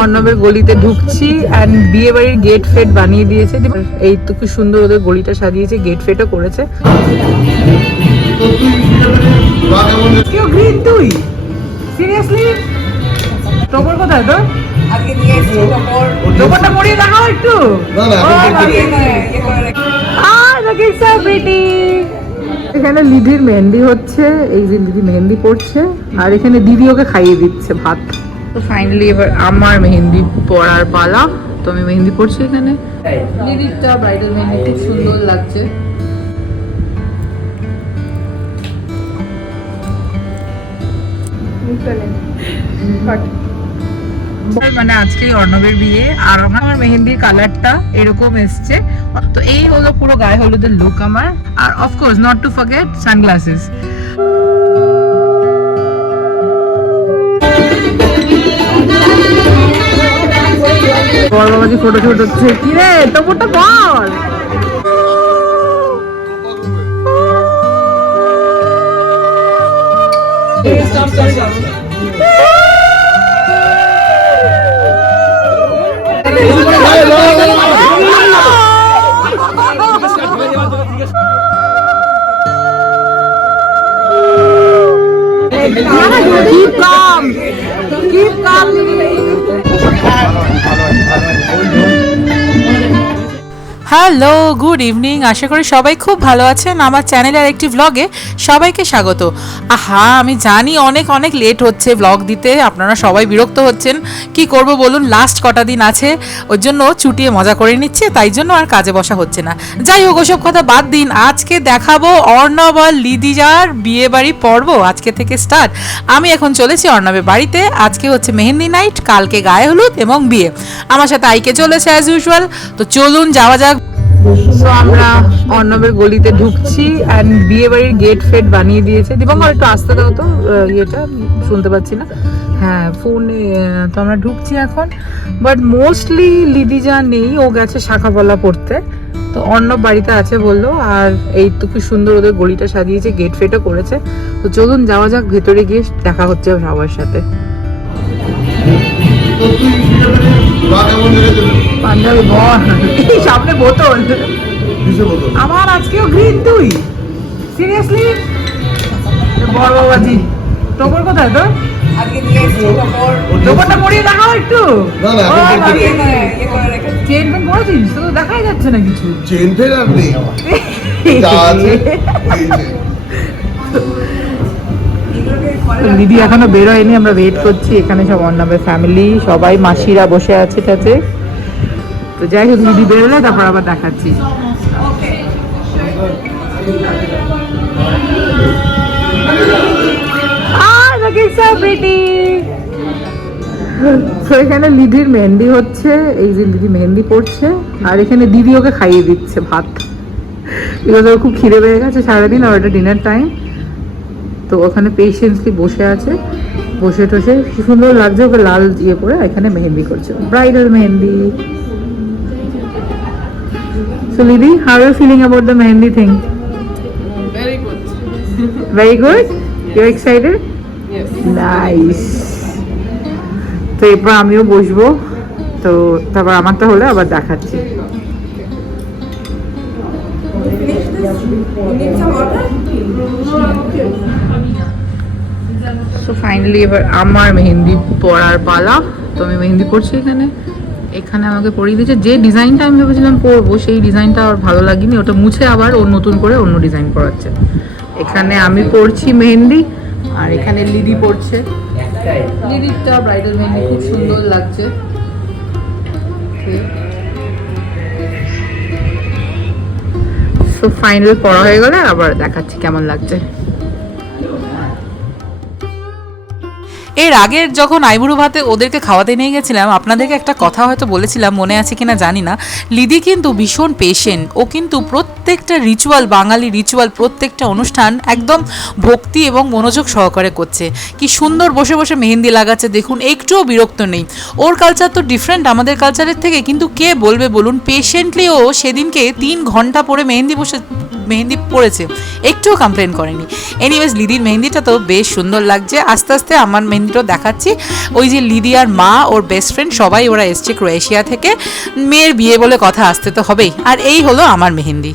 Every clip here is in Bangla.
অর্ণবের গলিতে ঢুকছি অ্যান্ড বিয়ে বাড়ির গেট ফেট বানিয়ে দিয়েছে এই তো কি সুন্দর ওদের গলিটা সাজিয়েছে গেট ফেটও করেছে। কেউ গ্রিন তুই? সিরিয়াসলি টপর কোথায় তো আজকে নিয়ে এসেছি খবর টপরটা পরিয়ে দেখাও একটু। না, না, এখন লিদির মেহেন্দি হচ্ছে এই যে লিদি মেহেন্দি পড়ছে আর এখানে দিদি ওকে খাইয়ে দিচ্ছে ভাত। তো ফাইনালি এবার আমার মেহেন্দি পড়ার পালা। তো আমি মেহেন্দি পড়ছি এখানে। ব্রাইডাল মেহেন্দি খুব সুন্দর লাগছে। মানে আজকেই অর্ণবের বিয়ে আর আমার আমার মেহেন্দির কালারটা এরকম এসছে। তো এই হলো পুরো গায়ে হলুদের লুক আমার। আর of course not to forget sunglasses বড় বাবাজি ফটো শুট হচ্ছে। কি রে তোরটা বল। Keep good evening. আশা করি সবাই খুব ভালো আছেন। আমার চ্যানেলের একটি ভ্লগে সবাইকে স্বাগত। আহা, আমি জানি অনেক অনেক লেট হচ্ছে ভ্লগ দিতে। আপনারা সবাই বিরক্ত হচ্ছেন। কি করব বলুন লাস্ট কটা দিন আছে। ওর জন্য চুটিয়ে মজা করে নিচ্ছে, তাই জন্য আর কাজে বসা হচ্ছে না। যাই হোক, ওসব কথা বাদ দিন। আজকে দেখাবো অর্ণব আর লিদিজার বিয়ে বাড়ি পর্ব। আজকে থেকে স্টার্ট আমি এখন চলেছি অর্ণবের বাড়িতে। আজকে হচ্ছে মেহেন্দি নাইট কালকে গায়ে হলুদ এবং বিয়ে। আমার সাথে আইকে চলেছে অ্যাজ ইউজুয়াল তো চলুন, যাওয়া যাক। তো আমরা অর্ণবের গলিতে ঢুকছি অ্যান্ড বিয়ে বাড়ির গেট ফেট বানিয়ে দিয়েছে। দিবঙ্কর একটু আসতে দাও তো ইয়েটা শুনতে পাচ্ছি না। হ্যাঁ ফোনে তো আমরা ঢুকছি এখন। বাট মোস্টলি লিদিজা নেই, ও গেছে শাখাপলা পড়তে। তো অর্ণব বাড়িতে আছে বলল, আর এই তো কি সুন্দর ওদের গলিটা সাজিয়েছে গেট ফেটও করেছে। তো চলুন যাওয়া যাক, ভেতরে গিয়ে দেখা হচ্ছে সবার সাথে। পাঞ্জাবি বল এই সামনে বোতল। আমার আজকেও গ্রিন তুই সিরিয়াসলি বড় বাবাজি। টপর কোথায় তো টপরটা পরিয়ে দেখাও একটু। চেন তো দেখাই যাচ্ছে না কিছু। চেন আর নেই? দিদি এখনও বেরোয়নি, আমরা ওয়েট করছি। এখানে সব অন্নাবের ফ্যামিলি সবাই, মাসিরা বসে আছে টাতে তো যাই হোক, দিদি বেরোলে, তারপর আবার দেখাচ্ছি। এখানে লিদির মেহেন্দি হচ্ছে, এই যে লিদি মেহেন্দি পড়ছে আর এখানে দিদি ওকে খাইয়ে দিচ্ছে ভাত। ওর খুব খিদে পেয়ে গেছে সারাদিন, আর ওটা ডিনার টাইম তো ওখানে পেশেন্সলি বসে আছে বসে টসে কি সুন্দর লাগছে ওকে লাল ইয়ে করে এখানে মেহেন্দি করছে bridal mehendi. So Lidi, how are you feeling about the mehendi thing? Very good Very good? You're excited? Yes nice তো এরপর আমিও বসবো। তো তারপর আমারটা হলে আবার দেখাচ্ছি। সো ফাইনালি এবার আমার মেহেন্দি পরার পালা। তো আমি মেহেন্দি পরছি এখানে। এখানে আমাকে পরিয়ে দিয়েছে। যে ডিজাইনটা আমি ভেবেছিলাম পরবো, সেই ডিজাইনটা আর ভালো লাগেনি। ওটা মুছে আবার ও নতুন করে অন্য ডিজাইন করাচ্ছে এখানে আমি পরছি মেহেন্দি, আর এখানে লিদি পড়ছে লিদিরটা ব্রাইডাল মেহেন্দি খুব সুন্দর লাগছে। সো ফাইনাল পড়া হয়ে গেলে আবার দেখাচ্ছি কেমন লাগছে। এর আগের যখন আইবুড়ো ভাতে ওদেরকে খাওয়াতে নিয়ে গেছিলাম, আপনাদেরকে একটা কথা হয়তো বলেছিলাম, মনে আছে কিনা জানি না। লিদি কিন্তু ভীষণ পেশেন্ট ও কিন্তু প্রত্যেকটা রিচুয়াল বাঙালি রিচুয়াল প্রত্যেকটা অনুষ্ঠান একদম ভক্তি এবং মনোযোগ সহকারে করছে। কি সুন্দর বসে বসে মেহেন্দি লাগাচ্ছে, দেখুন, একটুও বিরক্ত নেই। ওর কালচার তো ডিফারেন্ট আমাদের কালচারের থেকে, কিন্তু কে বলবে বলুন? পেশেন্টলি ও সেদিনকে তিন ঘণ্টা পরে মেহেন্দি বসে মেহেন্দি পড়েছে। একটুও কমপ্লেন করেনি। এনিওয়েজ লিদির মেহেন্দিটা তো বেশ সুন্দর লাগছে। আস্তে আস্তে আমার মেহেন্দিটাও দেখাচ্ছি। ওই যে লিদি আর মা, ওর বেস্ট ফ্রেন্ড সবাই ওরা এসছে ক্রোয়েশিয়া থেকে। মেয়ের বিয়ে বলে কথা আসতে তো হবেই। আর এই হলো আমার মেহেন্দি।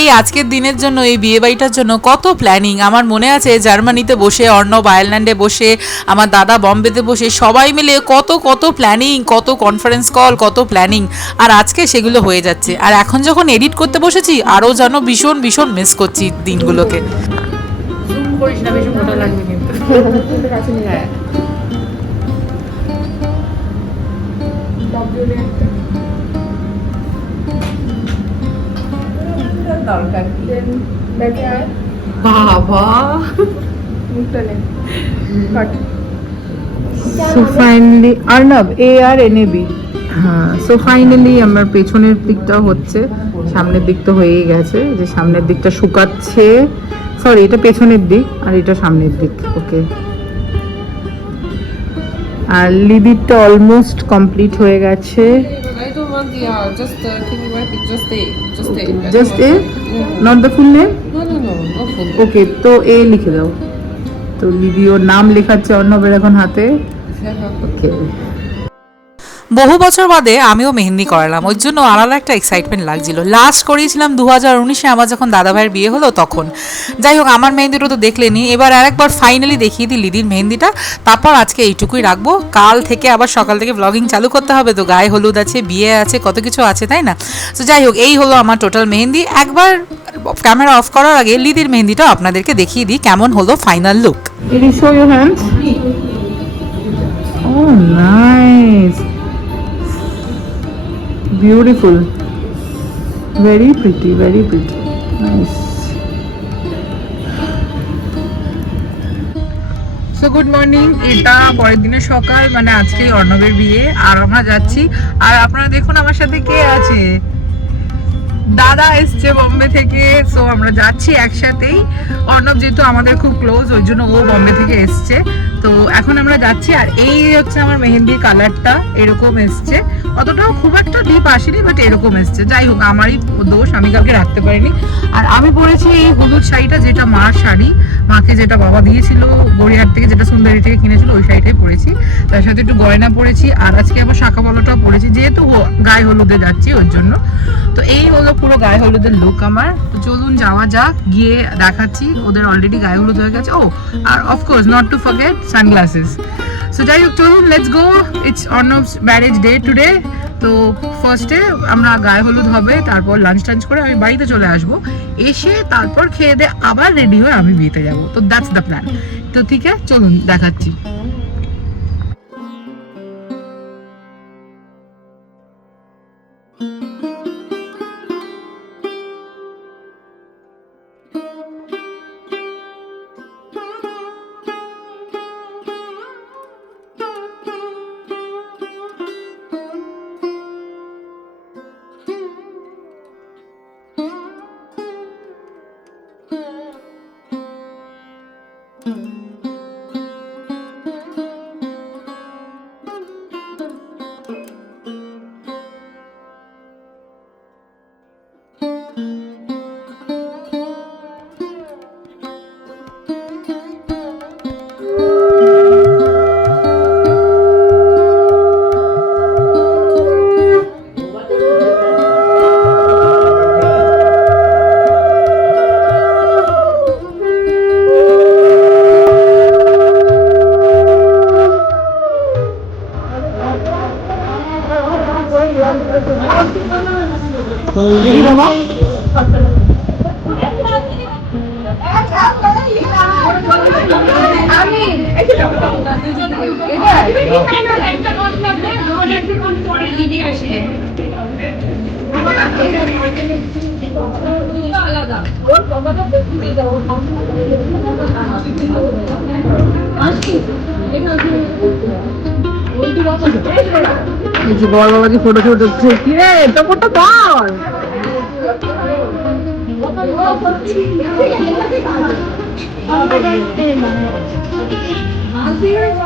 এই আজকের দিনের জন্য, এই বিয়ে বাড়িটার জন্য কত প্ল্যানিং আমার মনে আছে জার্মানিতে বসে, অর্ণব আয়ারল্যান্ডে বসে, আমার দাদা বম্বেতে বসে, সবাই মিলে কত কত প্ল্যানিং কত কনফারেন্স কল কত প্ল্যানিং আর আজকে সেগুলো হয়ে যাচ্ছে। আর এখন যখন এডিট করতে বসেছি, আরও যেন ভীষণ ভীষণ মিস করছি দিনগুলোকে। কিন্তু হ্যাঁ দরকার কি? বাবা। So finally Arnab A R N B হ্যাঁ সো ফাইনালি আমার পেছনের দিকটা হচ্ছে সামনের দিক তো হয়েই গেছে যে সামনের দিকটা শুকাচ্ছে। সরি এটা পেছনের দিক আর এটা সামনের দিক ওকে আর লিদিরটা অলমোস্ট কমপ্লিট হয়ে গেছে। Just A not the full name. Okay তো এ লিখে দাও। তো ওর নাম লেখাচ্ছে অর্ণবের এখন হাতে। ওকে বহু বছর বাদে আমিও মেহেন্দি করালাম। ওই জন্য আলাদা একটা এক্সাইটমেন্ট লাগছিল। লাস্ট করিয়েছিলাম দু হাজার উনিশে আমার যখন দাদা ভাইয়ের বিয়ে হলো তখন। যাই হোক আমার মেহেন্দিটা তো দেখলেনি এবার আরেকবার ফাইনালি দেখিয়ে দিই লিদির মেহেন্দিটা। তারপর আজকে এইটুকুই রাখব। কাল থেকে আবার সকাল থেকে ব্লগিং চালু করতে হবে তো গায়ে হলুদ আছে বিয়ে আছে কত কিছু আছে তাই না? তো যাই হোক এই হলো আমার টোটাল মেহেন্দি। একবার ক্যামেরা অফ করার আগে লিদির মেহেন্দিটা আপনাদেরকে দেখিয়ে দিই কেমন হলো final look? Oh, nice. Beautiful. Very pretty, very pretty. Nice. So good morning এটা পরের দিনের সকাল মানে আজকেই অর্ণবের বিয়ে আর আমরা যাচ্ছি আর আপনারা দেখুন আমার সাথে কে আছে দাদা এসছে বম্বে থেকে সো আমরা যাচ্ছি একসাথেই। অর্ণব যেহেতু আমাদের খুব ক্লোজ ওই জন্য ও বোম্বে থেকে এসছে। তো এখন আমরা যাচ্ছি, আর এই হচ্ছে আমার মেহেন্দির কালারটা এরকম এসছে। অতটাও খুব একটা ডিপ আসেনি বাট এরকম এসছে। যাই হোক, আমারই দোষ, আমি কাউকে রাখতে পারিনি। আর আমি পরেছি এই হলুদ শাড়িটা, যেটা মার শাড়ি, মাকে যেটা বাবা দিয়েছিল গড়িয়ার থেকে যেটা সুন্দরী থেকে কিনেছিল, ওই শাড়িটাই পরেছি। তার সাথে একটু গয়না পরেছি, আর আজকে আবার শাখা বলাটাও পরেছি, যেহেতু গায়ে হলুদে যাচ্ছি, ওর জন্য। তো এই হলো পুরো গায়ে হলুদের লুক আমার। তো চলুন যাওয়া যাক, গিয়ে দেখাচ্ছি। ওদের অলরেডি গায়ে হলুদ হয়ে গেছে। ও, আর of course not to forget sunglasses so যাই হোক, চলুন let's go it's Arnab's marriage day today তো ফার্স্টে আমরা গায়ে হলুদ হবে, তারপর লাঞ্চ টাঞ্চ করে আমি বাড়িতে চলে আসব। এসে তারপর খেয়ে দিয়ে আবার রেডি হয়ে আমি বিয়েতে যাব। তো দ্যাটস দ্য প্ল্যান তো ঠিক আছে, চলুন, দেখাচ্ছি। Mm-hmm. যে বড় বাবাজি ফটো ফটো তুলছে কি রে টপটা ধর। তো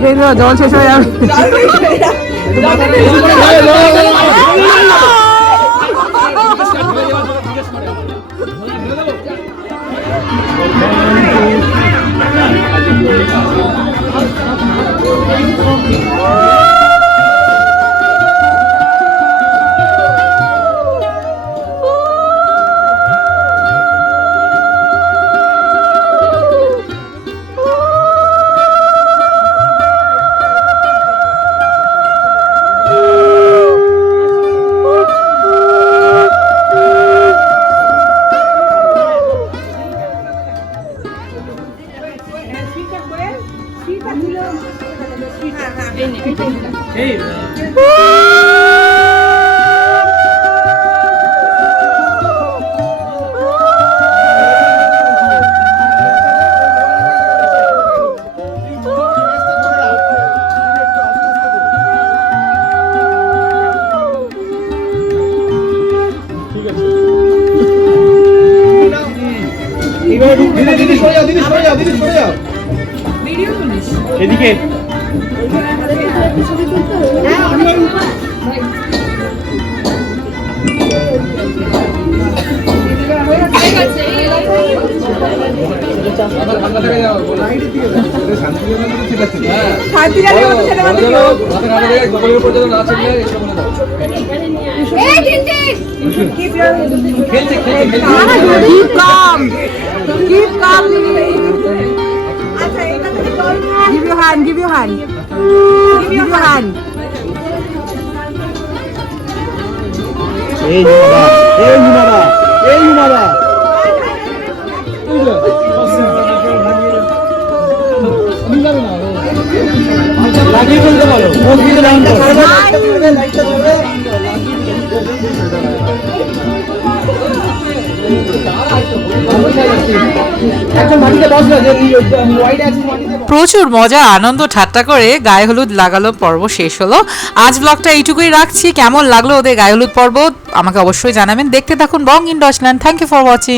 ছবিটাই তো জল শেষ হয়ে যাবে। দিদি দিদি সরে যাও দিদি সরে যাও। ভিডিও তুলিস? এদিকে। Keep calm. Give your hand. Give your hand. Give your hand. এই হুমাদা এই হুমাদা এই হুমাদা প্রচুর মজা, আনন্দ ঠাট্টা করে গায়ে হলুদ লাগালো পর্ব শেষ হলো। আজ ব্লগটা এইটুকুই রাখছি। কেমন লাগল ওদের গায়ে হলুদ পর্ব, আমাকে অবশ্যই জানাবেন। দেখতে থাকুন Bong in Deutschland thank you for watching